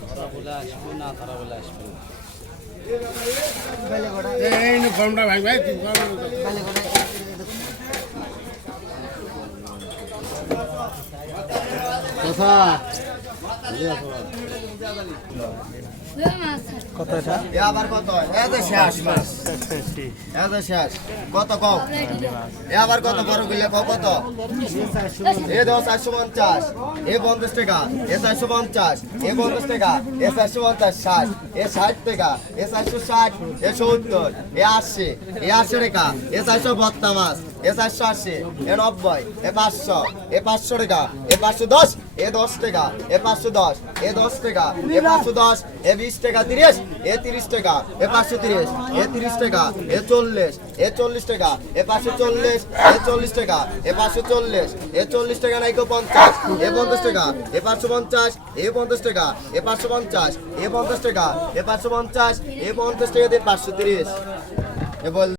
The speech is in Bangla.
ধরা বলে আসবে না, ধরা বলে আসবে না। ভাই ভাই কথা কত এটা আবার কত শেষ মাছ শেষ কত কম আবার কত বড় গুলো কত এ 450 এ 50 টাকা এ 450 এ 50 টাকা এ 450 60 এ 60 টাকা এ 460 এ 70 এ 80 এ 80 টাকা এ 472 মাছ এ 480 এ 90 এ 500 এ 500 টাকা এ 510 এ 10 টাকা এ 510 এ 10 টাকা এ 510 এ 20 টাকা 30 এ 30 টাকা এ 530 এ 30 টাকা এ 40 এ 40 টাকা এ 540 এ 40 টাকা এ 540 এ 40 টাকা নাই 50 এ 50 টাকা এ 550 এ 50 টাকা এ 550 এ 50 টাকা এ 550 এ 50 টাকা দিয়ে 530 এ বল